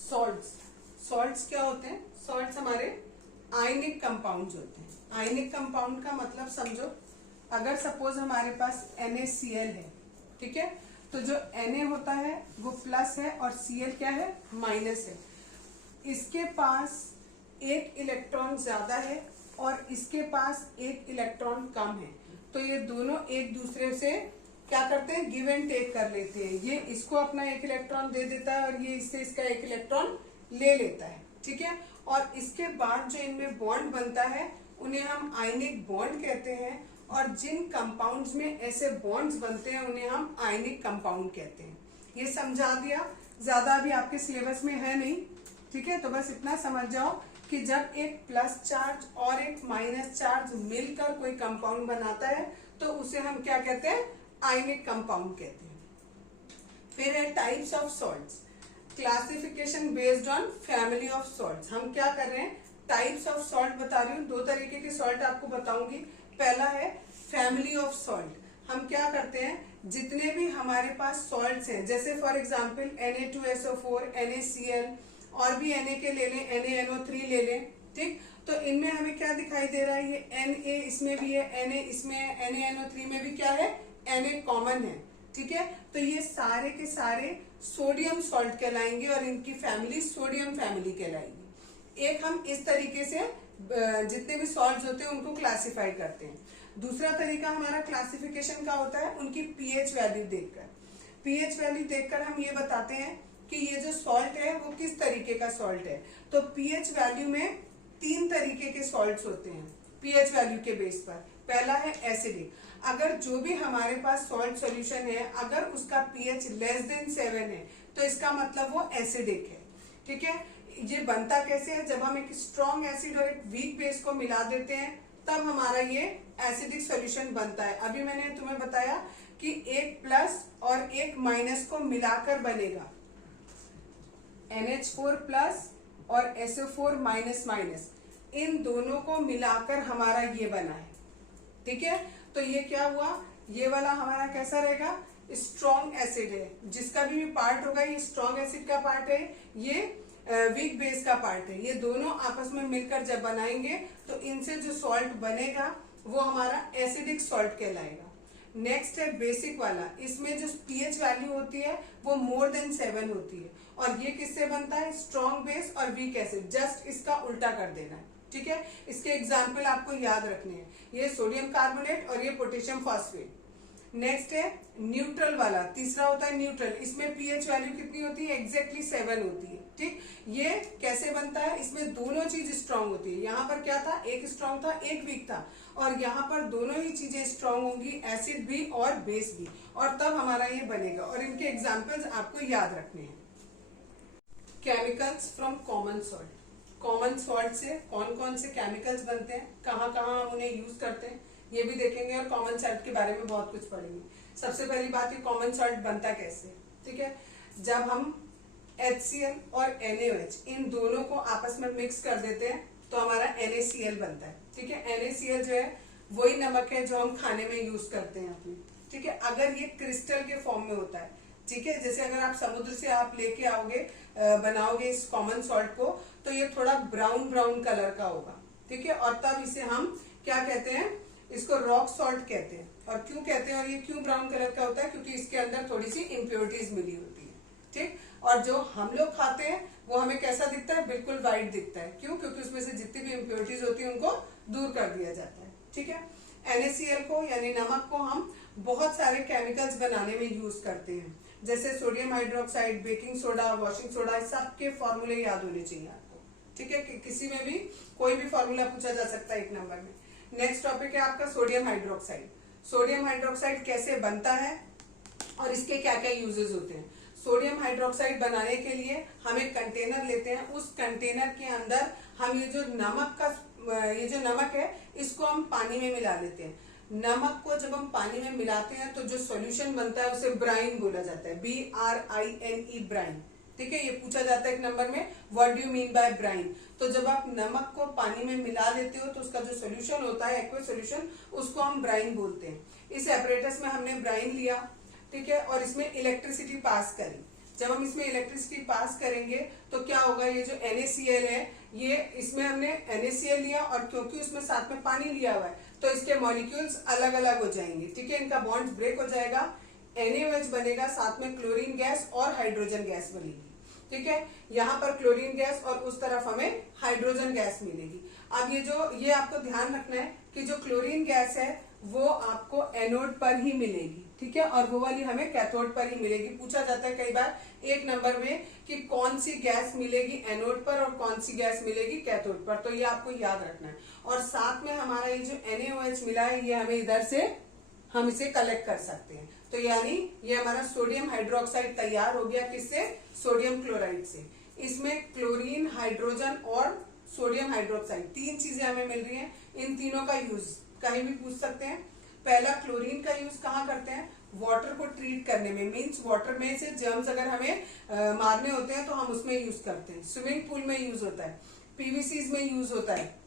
Salts. Salts क्या होते हैं? सॉल्ट्स हमारे आयनिक कंपाउंड्स होते हैं। आयनिक कंपाउंड का मतलब समझो, अगर सपोज हमारे पास NaCl है, ठीक है, तो जो Na होता है वो प्लस है और Cl क्या है? माइनस है। इसके पास एक इलेक्ट्रॉन ज्यादा है और इसके पास एक इलेक्ट्रॉन कम है, तो ये दोनों एक दूसरे से क्या करते हैं? गिव एंड टेक कर लेते हैं। ये इसको अपना एक इलेक्ट्रॉन दे देता है और ये इससे इसका एक इलेक्ट्रॉन ले लेता है, ठीक है। और इसके बाद जो इनमें बॉन्ड बनता है उन्हें हम आयनिक बॉन्ड कहते हैं, और जिन कंपाउंड्स में ऐसे बॉन्ड्स बनते हैं उन्हें हम आयनिक कंपाउंड कहते हैं। ये समझा दिया, ज्यादा अभी आपके सिलेबस में है नहीं, ठीक है। तो बस इतना समझ जाओ कि जब एक प्लस चार्ज और एक माइनस चार्ज मिलकर कोई कंपाउंड बनाता है तो उसे हम क्या कहते हैं? आयनिक कंपाउंड कहते हैं। फिर है types of salts. Classification based on family of salts. हम क्या कर रहे हैं? टाइप्स ऑफ सॉल्ट बता रही हूँ। दो तरीके के सॉल्ट आपको बताऊंगी। पहला है फैमिली ऑफ सॉल्ट। हम क्या करते हैं? जितने भी हमारे पास सॉल्ट्स हैं, जैसे फॉर एग्जांपल Na2SO4, NaCl, और भी Na के ले लें, NaNO3 ले लें, ठीक। तो इनमें हमें क्या दिखाई दे रहा है? ये Na इसमें भी है, Na इसमें है, NaNO3 में भी क्या है? Na कॉमन है, ठीक है। तो ये सारे के सारे सोडियम सॉल्ट कहलाएंगे और इनकी फैमिली सोडियम फैमिली कहलाएगी। एक हम इस तरीके से जितने भी सॉल्ट्स होते हैं उनको क्लासिफाई करते हैं। दूसरा तरीका हमारा क्लासिफिकेशन का होता है उनकी पीएच वैल्यू देखकर। पीएच वैल्यू देखकर हम ये बताते हैं कि ये जो सॉल्ट है वो किस तरीके का सॉल्ट है। तो पीएच वैल्यू में 3 तरीके के सॉल्ट्स होते हैं पीएच वैल्यू के बेस पर। पहला है एसिडिक। अगर जो भी हमारे पास सॉल्ट सॉल्यूशन है, अगर उसका पीएच लेस देन 7 है तो इसका मतलब वो एसिडिक है, ठीक है। ये बनता कैसे है? जब हम एक स्ट्रॉन्ग एसिड और एक वीक बेस को मिला देते हैं तब हमारा ये एसिडिक सॉल्यूशन बनता है। अभी मैंने तुम्हें बताया कि एक प्लस और एक माइनस को मिलाकर बनेगा NH4 प्लस और SO4 माइनस माइनस, इन दोनों को मिलाकर हमारा ये बना है, ठीक है। तो ये क्या हुआ? ये वाला हमारा कैसा रहेगा? स्ट्रॉन्ग एसिड है। जिसका भी पार्ट होगा ये स्ट्रॉन्ग एसिड का पार्ट है, ये वीक बेस का पार्ट है। ये दोनों आपस में मिलकर जब बनाएंगे तो इनसे जो सॉल्ट बनेगा वो हमारा एसिडिक सॉल्ट कहलाएगा। नेक्स्ट है बेसिक वाला। इसमें जो पीएच वैल्यू होती है वो मोर देन 7 होती है, और ये किससे बनता है? स्ट्रॉन्ग बेस और वीक एसिड। जस्ट इसका उल्टा कर देना है, ठीक है। इसके एग्जाम्पल आपको याद रखने हैं। ये सोडियम कार्बोनेट और ये पोटेशियम फॉस्फेट। नेक्स्ट है न्यूट्रल वाला। तीसरा होता है न्यूट्रल। इसमें पीएच वैल्यू कितनी होती है? एग्जैक्टली 7 होती है, ठीक। ये कैसे बनता है? इसमें दोनों चीज स्ट्रांग होती है। यहाँ पर क्या था? एक स्ट्रांग था, एक वीक था, और यहाँ पर दोनों ही चीजें स्ट्रांग होंगी, एसिड भी और बेस भी, और तब हमारा ये बनेगा। और इनके एग्जाम्पल्स आपको याद रखने हैं। Chemicals from common salt. Common salt से कौन कौन से केमिकल्स बनते हैं, कहाँ कहाँ हम उन्हें यूज करते हैं, ये भी देखेंगे, और कॉमन सॉल्ट के बारे में बहुत कुछ पढ़ेंगे। सबसे पहली बात, ये कॉमन सॉल्ट बनता कैसे, ठीक है। जब हम HCl और NaOH इन दोनों को आपस में मिक्स कर देते हैं तो हमारा NaCl बनता है, ठीक है। NaCl जो है वही नमक है जो हम खाने में यूज करते हैं अपने, ठीक है। अगर ये क्रिस्टल के फॉर्म में होता है, ठीक है, जैसे अगर आप समुद्र से आप लेके आओगे, बनाओगे इस कॉमन सॉल्ट को, तो ये थोड़ा ब्राउन ब्राउन कलर का होगा, ठीक है। और तब इसे हम क्या कहते हैं? इसको रॉक सॉल्ट कहते हैं। और क्यों कहते हैं, और ये क्यों ब्राउन कलर का होता है? क्योंकि इसके अंदर थोड़ी सी इम्प्योरिटीज मिली होती है, ठीक। और जो हम लोग खाते हैं वो हमें कैसा दिखता है? बिल्कुल व्हाइट दिखता है। क्यों? क्योंकि उसमें से जितनी भी इम्प्योरिटीज होती है उनको दूर कर दिया जाता है, ठीक है। NaCl को यानी नमक को हम बहुत सारे केमिकल्स बनाने में यूज करते हैं, जैसे sodium hydroxide, baking soda, washing soda. सबके फॉर्मूले याद होने चाहिए आपको, ठीक है। किसी में भी कोई भी फॉर्मूला पूछा जा सकता है 1 नंबर में। नेक्स्ट टॉपिक है आपका सोडियम हाइड्रोक्साइड। सोडियम हाइड्रोक्साइड कैसे बनता है और इसके क्या क्या यूजेस होते हैं। सोडियम हाइड्रोक्साइड बनाने के लिए हम एक कंटेनर लेते हैं। उस कंटेनर के अंदर हम ये जो नमक है इसको हम पानी में मिला लेते हैं। नमक को जब हम पानी में मिलाते हैं तो जो सॉल्यूशन बनता है उसे ब्राइन बोला जाता है, BRINE, ब्राइन, ठीक है। ये पूछा जाता है 1 नंबर में, what do you mean by brine. तो जब आप नमक को पानी में मिला देते हो तो उसका जो सॉल्यूशन होता है, एक्वस सॉल्यूशन, उसको हम ब्राइन बोलते हैं। इस एपरेटस में हमने ब्राइन लिया, ठीक है, और इसमें इलेक्ट्रिसिटी पास करी, जब हम इसमें इलेक्ट्रिसिटी पास करेंगे तो क्या होगा, ये जो NaCl है, ये इसमें हमने NaCl लिया और क्योंकि उसमें साथ में पानी लिया हुआ है तो इसके मॉलिक्यूल्स अलग अलग हो जाएंगे, ठीक है, इनका बॉन्ड ब्रेक हो जाएगा, NaOH बनेगा, साथ में क्लोरीन गैस और हाइड्रोजन गैस बनेगी, ठीक है। यहाँ पर क्लोरीन गैस और उस तरफ हमें हाइड्रोजन गैस मिलेगी। अब ये आपको ध्यान रखना है कि जो क्लोरीन गैस है वो आपको एनोड पर ही मिलेगी, ठीक है, और वो वाली हमें कैथोड पर ही मिलेगी। पूछा जाता है कई बार 1 नंबर में कि कौन सी गैस मिलेगी एनोड पर और कौन सी गैस मिलेगी कैथोड पर, तो ये आपको याद रखना है। और साथ में हमारा ये जो NaOH मिला है ये हमें इधर से हम इसे कलेक्ट कर सकते हैं, तो यानी ये हमारा सोडियम हाइड्रोक्साइड तैयार हो गया, किससे, सोडियम क्लोराइड से। इसमें क्लोरीन, हाइड्रोजन और सोडियम हाइड्रोक्साइड 3 चीजें हमें मिल रही हैं। इन तीनों का यूज कहीं भी पूछ सकते हैं। पहला क्लोरीन का यूज कहाँ करते हैं, वाटर को ट्रीट करने में, मींस वाटर में से जर्म्स अगर हमें मारने होते हैं तो हम उसमें यूज करते हैं। स्विमिंग पूल में यूज होता है, पीवीसीज में यूज होता है,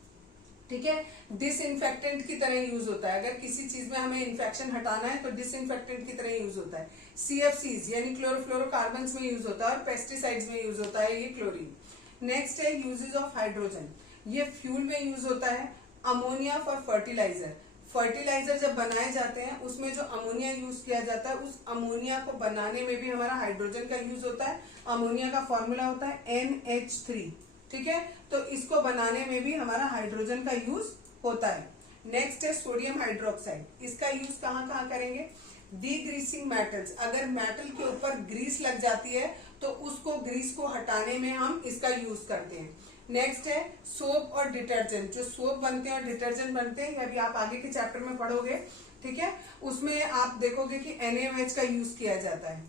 ठीक है, डिसइंफेक्टेंट की तरह यूज होता है। अगर किसी चीज में हमें इन्फेक्शन हटाना है तो डिसइंफेक्टेंट की तरह यूज होता है। CFCs यानी क्लोरोफ्लोरोकार्बन्स में यूज होता है और पेस्टिसाइड्स में यूज होता है ये क्लोरीन। नेक्स्ट है यूजेस ऑफ हाइड्रोजन, ये फ्यूल में यूज होता है। अमोनिया फॉर फर्टिलाइजर, फर्टिलाइजर जब बनाए जाते हैं उसमें जो अमोनिया यूज किया जाता है उस अमोनिया को बनाने में भी हमारा हाइड्रोजन का यूज होता है। अमोनिया का फॉर्मूला होता है NH3, ठीक है, तो इसको बनाने में भी हमारा हाइड्रोजन का यूज होता है। नेक्स्ट है सोडियम हाइड्रोक्साइड, इसका यूज कहाँ कहाँ करेंगे, डीग्रीसिंग मेटल्स, अगर मेटल के ऊपर ग्रीस लग जाती है तो उसको ग्रीस को हटाने में हम इसका यूज करते हैं। नेक्स्ट है सोप और डिटर्जेंट, जो सोप बनते हैं और डिटर्जेंट बनते हैं, अभी आप आगे के चैप्टर में पढ़ोगे, ठीक है, उसमें आप देखोगे कि NaOH का यूज किया जाता है।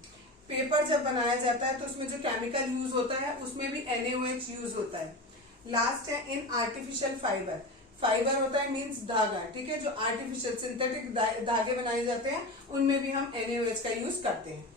पेपर जब बनाया जाता है तो उसमें जो केमिकल यूज होता है उसमें भी NaOH यूज होता है। लास्ट है इन आर्टिफिशियल फाइबर, फाइबर होता है मींस धागा, ठीक है, जो आर्टिफिशियल सिंथेटिक धागे बनाए जाते हैं उनमें भी हम NaOH का यूज करते हैं।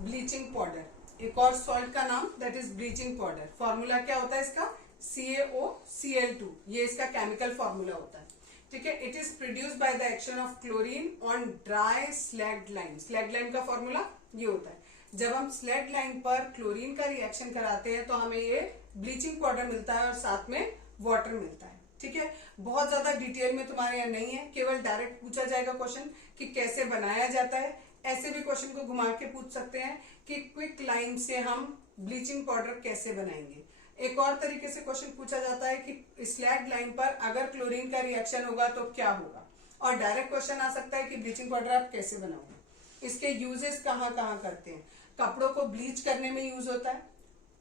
ब्लीचिंग पाउडर, एक और सॉल्ट का नाम, that is bleaching powder. Formula क्या होता है इसका, CaOCl2, ये इसका केमिकल फॉर्मूला होता है, ठीक है। It is produce by the action of chlorine on dry slagged lime, slagged lime का फॉर्मूला ये होता है। जब हम स्लैग्ड लाइम पर क्लोरीन का रिएक्शन कराते हैं तो हमें ये ब्लीचिंग पाउडर मिलता है और साथ में वाटर मिलता है, ठीक है। बहुत ज्यादा डिटेल में तुम्हारे यहाँ नहीं है, केवल डायरेक्ट पूछा जाएगा क्वेश्चन कि कैसे बनाया जाता है। ऐसे भी क्वेश्चन को घुमा के पूछ सकते हैं कि क्विक लाइम से हम ब्लीचिंग पाउडर कैसे बनाएंगे। एक और तरीके से क्वेश्चन पूछा जाता है कि स्लैग लाइम पर अगर क्लोरीन का रिएक्शन होगा तो क्या होगा, और डायरेक्ट क्वेश्चन आ सकता है कि ब्लीचिंग पाउडर आप कैसे बनाओगे। इसके यूजेस कहाँ कहाँ करते हैं, कपड़ों को ब्लीच करने में यूज होता है।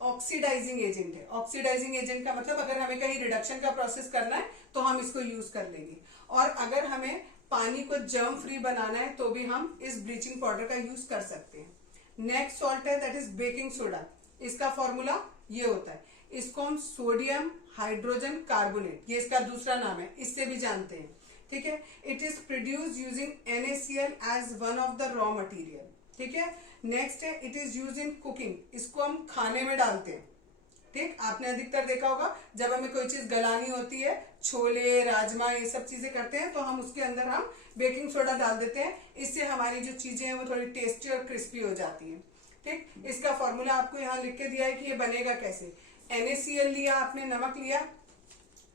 ऑक्सीडाइजिंग एजेंट है, ऑक्सीडाइजिंग एजेंट का मतलब अगर हमें कहीं रिडक्शन का प्रोसेस करना है तो हम इसको यूज कर लेंगे, और अगर हमें पानी को जर्म फ्री बनाना है तो भी हम इस ब्लीचिंग पाउडर का यूज कर सकते हैं। नेक्स्ट सॉल्ट है दैट इज बेकिंग सोडा, इसका फॉर्मूला ये होता है, इसको हम सोडियम हाइड्रोजन कार्बोनेट, ये इसका दूसरा नाम है, इससे भी जानते हैं, ठीक है। It is produce using NaCl as one of the raw material, ठीक है। नेक्स्ट है it is use in cooking, इसको हम खाने में डालते हैं, ठीक। आपने अधिकतर देखा होगा जब हमें कोई चीज गलानी होती है, छोले राजमा ये सब चीजें करते हैं तो हम उसके अंदर हम बेकिंग सोडा डाल देते हैं, इससे हमारी जो चीजें हैं वो थोड़ी टेस्टी और क्रिस्पी हो जाती हैं, ठीक। इसका फॉर्मूला आपको यहाँ लिख के दिया है कि ये बनेगा कैसे। NaCl लिया आपने, नमक लिया,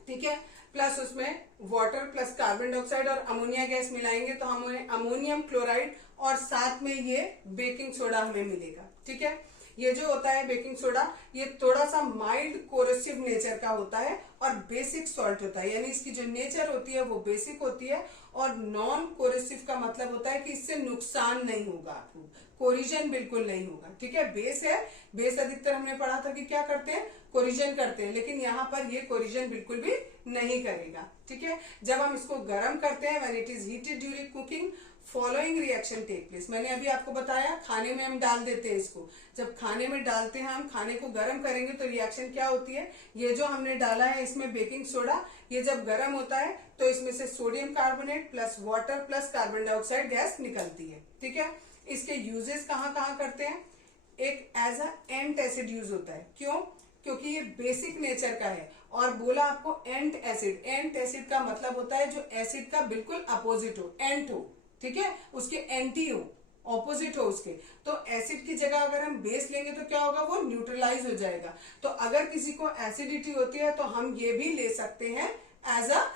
ठीक है, प्लस उसमें वाटर प्लस कार्बन डाइऑक्साइड और अमोनिया गैस मिलाएंगे तो हमें अमोनियम क्लोराइड और साथ में ये बेकिंग सोडा हमें मिलेगा, ठीक है। ये जो होता है बेकिंग सोडा, ये थोड़ा सा माइल्ड कोरोसिव नेचर का होता है और बेसिक सॉल्ट होता है, यानी इसकी जो नेचर होती है वो बेसिक होती है, और नॉन कोरोसिव का मतलब होता है कि इससे नुकसान नहीं होगा आपको, कोरिजन बिल्कुल नहीं होगा, ठीक है। बेस है, बेस अधिकतर हमने पढ़ा था कि क्या करते हैं, कोरिजन करते हैं, लेकिन यहाँ पर ये कोरिजन बिल्कुल भी नहीं करेगा, ठीक है। जब हम इसको गर्म करते हैं, when it is heated during cooking following reaction take place, मैंने अभी आपको बताया खाने में हम डाल देते हैं इसको, जब खाने में डालते हैं हम खाने को गर्म करेंगे तो रिएक्शन क्या होती है, ये जो हमने डाला है इसमें बेकिंग सोडा, ये जब गर्म होता है तो इसमें से sodium carbonate plus water plus carbon dioxide gas निकलती है, ठीक है। इसके यूजेस कहाँ कहाँ करते हैं, एक as a antacid use होता है, क्यों, क्योंकि ये बेसिक नेचर का है, और बोला आपको एंट एसिड, एंट एसिड का मतलब होता है जो एसिड का बिल्कुल अपोजिट हो, एंट हो, ठीक है, उसके एंटी हो, ऑपोजिट हो उसके, तो एसिड की जगह अगर हम बेस लेंगे तो क्या होगा, वो न्यूट्रलाइज हो जाएगा। तो अगर किसी को एसिडिटी होती है तो हम ये भी ले सकते हैं एज अ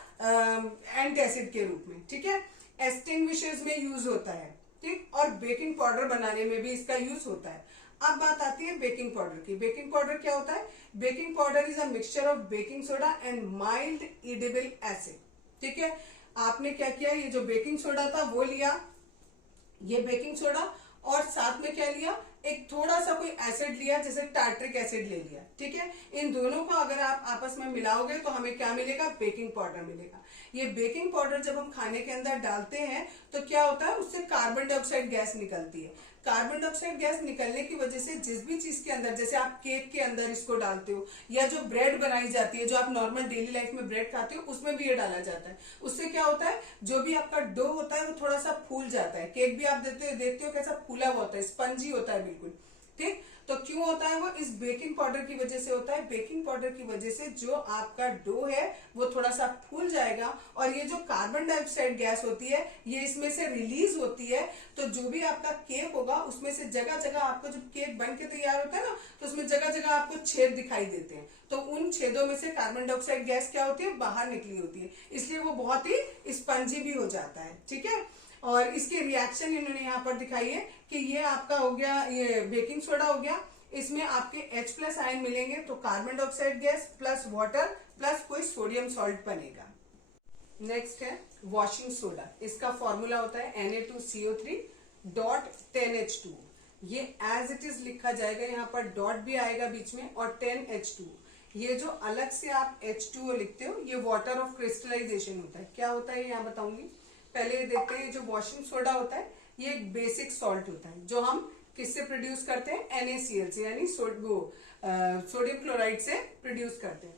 एंटासिड के रूप में, ठीक है। एक्सटिंग्विशर्स में यूज होता है, ठीक, और बेकिंग पाउडर बनाने में भी इसका यूज होता है। अब बात आती है बेकिंग पाउडर की। बेकिंग पाउडर क्या होता है? Baking powder is a mixture of baking soda and mild edible acid, ठीक है। आपने क्या किया, ये जो बेकिंग सोडा था वो लिया, ये बेकिंग सोडा, और साथ में क्या लिया, एक थोड़ा सा कोई एसिड लिया, जैसे टार्ट्रिक एसिड ले लिया, ठीक है। इन दोनों को अगर आप आपस में मिलाओगे तो हमें क्या मिलेगा, बेकिंग पाउडर मिलेगा। ये बेकिंग पाउडर जब हम खाने के अंदर डालते हैं तो क्या होता है, उससे कार्बन डाइऑक्साइड गैस निकलती है। कार्बन डाइऑक्साइड गैस निकलने की वजह से जिस भी चीज के अंदर, जैसे आप केक के अंदर इसको डालते हो, या जो ब्रेड बनाई जाती है, जो आप नॉर्मल डेली लाइफ में ब्रेड खाते हो, उसमें भी ये डाला जाता है। उससे क्या होता है, जो भी आपका डो होता है वो थोड़ा सा फूल जाता है। केक भी आप देखते हो कैसा फूला हुआ होता है, स्पंजी होता है बिल्कुल, ठीक। तो क्यों होता है वो, इस बेकिंग पाउडर की वजह से होता है। बेकिंग पाउडर की वजह से जो आपका डो है वो थोड़ा सा फूल जाएगा, और ये जो कार्बन डाइऑक्साइड गैस होती है ये इसमें से रिलीज होती है। तो जो भी आपका केक होगा उसमें से जगह जगह आपको, जब केक बन के तैयार होता है ना, तो उसमें जगह जगह आपको छेद दिखाई देते हैं। तो उन छेदों में से कार्बन डाइऑक्साइड गैस क्या होती है, बाहर निकली होती है, इसलिए वो बहुत ही स्पंजी भी हो जाता है, ठीक है। और इसके रिएक्शन इन्होंने यहाँ पर दिखाई है कि ये आपका हो गया, ये बेकिंग सोडा हो गया, इसमें आपके H+ आयन मिलेंगे, तो carbon dioxide gas plus water plus कोई सोडियम सॉल्ट बनेगा। नेक्स्ट है वॉशिंग सोडा। इसका फॉर्मूला होता है Na2CO3.10H2। ये एज इट इज लिखा जाएगा, यहाँ पर डॉट भी आएगा बीच में, और 10H2। ये जो अलग से आप H2O लिखते हो, ये वाटर ऑफ क्रिस्टलाइजेशन होता है। क्या होता है यहाँ बताऊंगी, पहले देखते हैं। जो वॉशिंग सोडा होता है ये एक बेसिक सॉल्ट होता है, जो हम किससे प्रोड्यूस करते हैं, NaCl से, यानी सोडियम क्लोराइड से प्रोड्यूस करते हैं।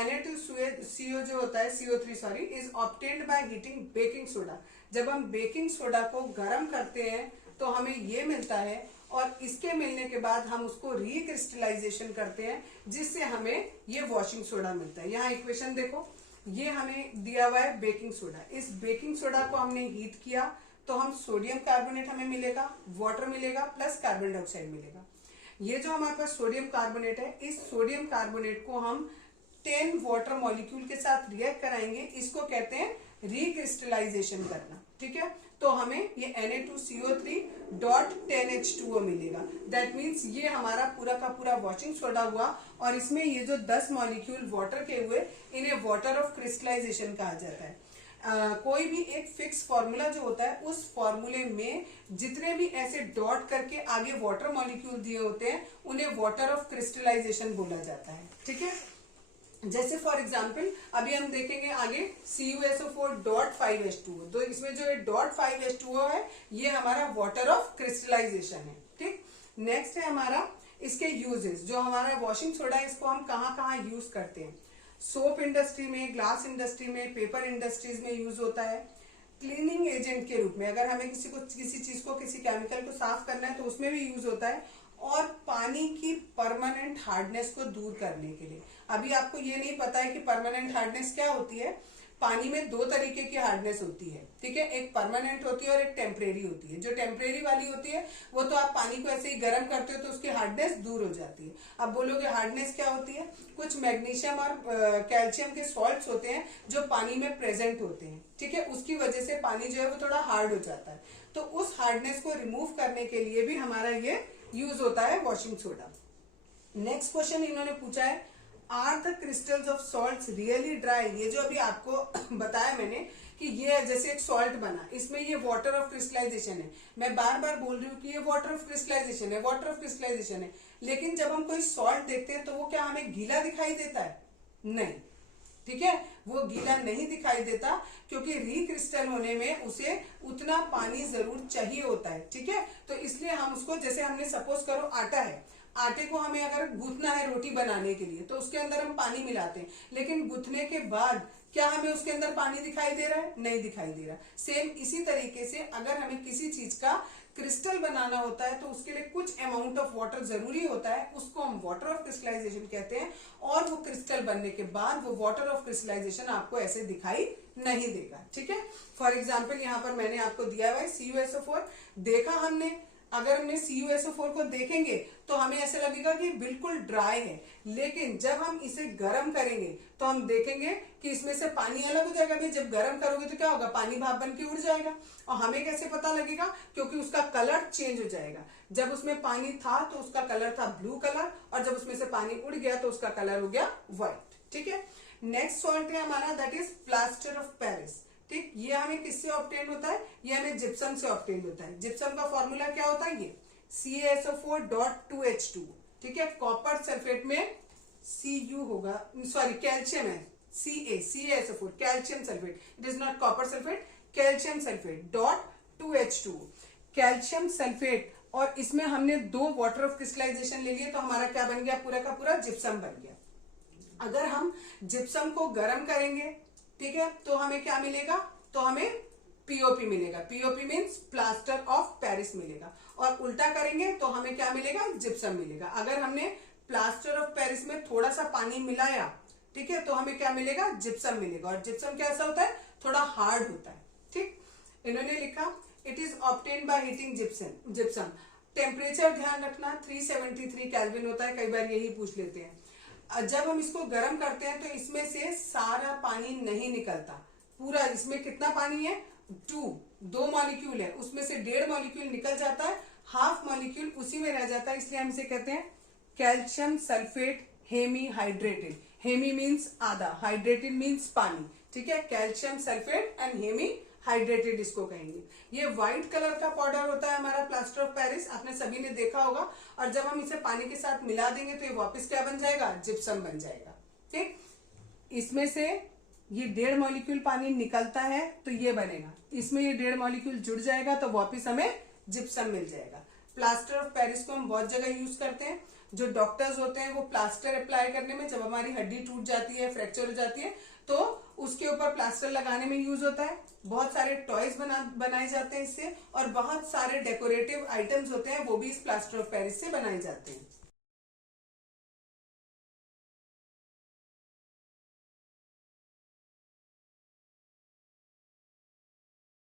Na2CO जो होता है, CO3 sorry, is obtained by heating baking soda. जब हम बेकिंग सोडा को गर्म करते हैं तो हमें ये मिलता है, और इसके मिलने के बाद हम उसको रिक्रिस्टलाइजेशन करते हैं, जिससे हमें ये वॉशिंग सोडा मिलता है। यहाँ इक्वेशन देखो, ये हमें दिया हुआ है बेकिंग सोडा। इस बेकिंग सोडा को हमने हीट किया तो हम सोडियम कार्बोनेट हमें मिलेगा, वाटर मिलेगा, प्लस कार्बन डाइऑक्साइड मिलेगा। ये जो हमारे पास सोडियम कार्बोनेट है, इस सोडियम कार्बोनेट को हम 10 वाटर मॉलिक्यूल के साथ रिएक्ट कराएंगे। इसको कहते हैं रिक्रिस्टलाइजेशन करना, ठीक है। तो हमें ये Na2CO3.10H2O मिलेगा। दैट मीन्स ये हमारा पूरा का पूरा वॉशिंग सोडा हुआ, और इसमें ये जो 10 मॉलिक्यूल वाटर के हुए, इन्हें वाटर ऑफ क्रिस्टलाइजेशन कहा जाता है। कोई भी एक फिक्स फॉर्मूला जो होता है, उस फॉर्मूले में जितने भी ऐसे डॉट करके आगे वाटर मॉलिक्यूल दिए होते हैं, उन्हें वाटर ऑफ क्रिस्टलाइजेशन बोला जाता है, ठीक है। जैसे फॉर एग्जाम्पल अभी हम देखेंगे आगे CuSO4.5H2O। तो इसमें जो .5H2O है ये हमारा वाटर ऑफ क्रिस्टलाइजेशन है, ठीक। नेक्स्ट है हमारा इसके यूजेस। जो हमारा वॉशिंग सोडा है, इसको हम कहाँ कहाँ यूज करते हैं, सोप इंडस्ट्री में, ग्लास इंडस्ट्री में, पेपर इंडस्ट्रीज में यूज होता है। क्लीनिंग एजेंट के रूप में, अगर हमें किसी चीज को, किसी केमिकल को साफ करना है तो उसमें भी यूज होता है। और पानी की परमानेंट हार्डनेस को दूर करने के लिए। अभी आपको ये नहीं पता है कि परमानेंट हार्डनेस क्या होती है। पानी में दो तरीके की हार्डनेस होती है, ठीक है। एक परमानेंट होती है और एक टेम्परेरी होती है। जो टेम्परेरी वाली होती है वो तो आप पानी को ऐसे ही गर्म करते हो तो उसकी हार्डनेस दूर हो जाती है। अब बोलोगे हार्डनेस क्या होती है, कुछ मैग्नीशियम और कैल्शियम के सॉल्ट्स होते हैं जो पानी में प्रेजेंट होते हैं, ठीक है। उसकी वजह से पानी जो है वो थोड़ा हार्ड हो जाता है। तो उस हार्डनेस को रिमूव करने के लिए भी हमारा ये यूज होता है वॉशिंग सोडा। नेक्स्ट क्वेश्चन इन्होंने पूछा है, are the crystals of salts really dry. ये जो अभी आपको बताया मैंने कि ये जैसे एक सॉल्ट बना, इसमें ये वाटर ऑफ क्रिस्टलाइजेशन है। मैं बार बार बोल रही हूँ कि ये वाटर ऑफ क्रिस्टलाइजेशन है, वाटर ऑफ क्रिस्टलाइजेशन है। लेकिन जब हम कोई सॉल्ट देखते हैं तो वो क्या हमें गीला दिखाई देता है? नहीं, ठीक है, वो गीला नहीं दिखाई देता, क्योंकि रिक्रिस्टल होने में उसे उतना पानी जरूर चाहिए होता है, ठीक है। तो इसलिए हम उसको, जैसे हमने सपोज करो आटा है, आटे को हमें अगर गूंथना है रोटी बनाने के लिए तो उसके अंदर हम पानी मिलाते हैं, लेकिन गूंथने के बाद क्या हमें उसके अंदर पानी दिखाई दे रहा है? नहीं दिखाई दे रहा। सेम इसी तरीके से अगर हमें किसी चीज का क्रिस्टल बनाना होता है तो उसके लिए कुछ अमाउंट ऑफ वाटर जरूरी होता है, उसको हम वाटर ऑफ क्रिस्टलाइजेशन कहते हैं। और वो क्रिस्टल बनने के बाद वो वाटर ऑफ क्रिस्टलाइजेशन आपको ऐसे दिखाई नहीं देगा, ठीक है। फॉर एग्जाम्पल यहाँ पर मैंने आपको दिया हुआ है CuSO4, देखा हमने, अगर हमने CuSO4 को देखेंगे तो हमें ऐसा लगेगा कि बिल्कुल ड्राई है, लेकिन जब हम इसे गर्म करेंगे तो हम देखेंगे कि इसमें से पानी अलग हो जाएगा। भाई जब गर्म करोगे तो क्या होगा, पानी भाप बन के उड़ जाएगा। और हमें कैसे पता लगेगा, क्योंकि उसका कलर चेंज हो जाएगा। जब उसमें पानी था तो उसका कलर था ब्लू कलर, और जब उसमें से पानी उड़ गया तो उसका कलर हो गया व्हाइट, ठीक है। नेक्स्ट सॉल्ट है हमारा, that is plaster of Paris, ठीक। ये हमें किससे ऑब्टेन होता है, ये हमें जिप्सम से ऑब्टेन होता है। जिप्सम का फॉर्मूला क्या होता है, ये CaSO4.2H2, ठीक है। कॉपर सल्फेट में Cu होगा, सॉरी कैल्शियम है, CaSO4 calcium sulphate, it is not copper sulphate, calcium sulphate .2H2 calcium sulphate. और इसमें हमने 2 वाटर ऑफ क्रिस्टलाइजेशन ले लिए तो हमारा क्या बन गया, पूरा का पूरा जिप्सम बन गया। अगर हम जिप्सम को गर्म करेंगे, ठीक है, तो हमें क्या मिलेगा, तो हमें पीओपी मिलेगा। POP means plaster of Paris मिलेगा। और उल्टा करेंगे तो हमें क्या मिलेगा, जिप्सम मिलेगा। अगर हमने प्लास्टर ऑफ पेरिस में थोड़ा सा पानी मिलाया, ठीक है, तो हमें क्या मिलेगा, जिप्सम मिलेगा। और जिप्सम कैसा होता है, थोड़ा हार्ड होता है, ठीक। इन्होंने लिखा it is obtain by heating gypsum. Temperature ध्यान रखना 373 केल्विन होता है, कई बार यही पूछ लेते हैं। जब हम इसको गर्म करते हैं तो इसमें से सारा पानी नहीं निकलता, पूरा इसमें कितना पानी है, 2 मॉलिक्यूल है, उसमें से 1.5 मॉलिक्यूल निकल जाता है, हाफ मॉलिक्यूल उसी में रह जाता है, इसलिए हम इसे कहते हैं calcium sulphate hemi hydrated. Hemi means आधा, हाइड्रेटेड मीन्स पानी, ठीक है। Calcium sulphate and hemi hydrated इसको कहेंगे। ये व्हाइट कलर का पाउडर होता है हमारा प्लास्टर ऑफ पेरिस, आपने सभी ने देखा होगा। और जब हम इसे पानी के साथ मिला देंगे तो ये वापस क्या बन जाएगा, जिप्सम बन जाएगा, ठीक। इसमें से ये 1.5 मॉलिक्यूल पानी निकलता है तो ये बनेगा, इसमें ये 1.5 मॉलिक्यूल जुड़ जाएगा तो वापस हमें जिप्सम मिल जाएगा। प्लास्टर ऑफ पेरिस को हम बहुत जगह यूज करते हैं। जो डॉक्टर्स होते हैं वो प्लास्टर अप्लाई करने में, जब हमारी हड्डी टूट जाती है, फ्रैक्चर हो जाती है, तो उसके ऊपर प्लास्टर लगाने में यूज होता है। बहुत सारे टॉयज बनाए जाते हैं इससे, और बहुत सारे डेकोरेटिव आइटम्स होते हैं वो भी इस प्लास्टर ऑफ पेरिस से बनाए जाते हैं।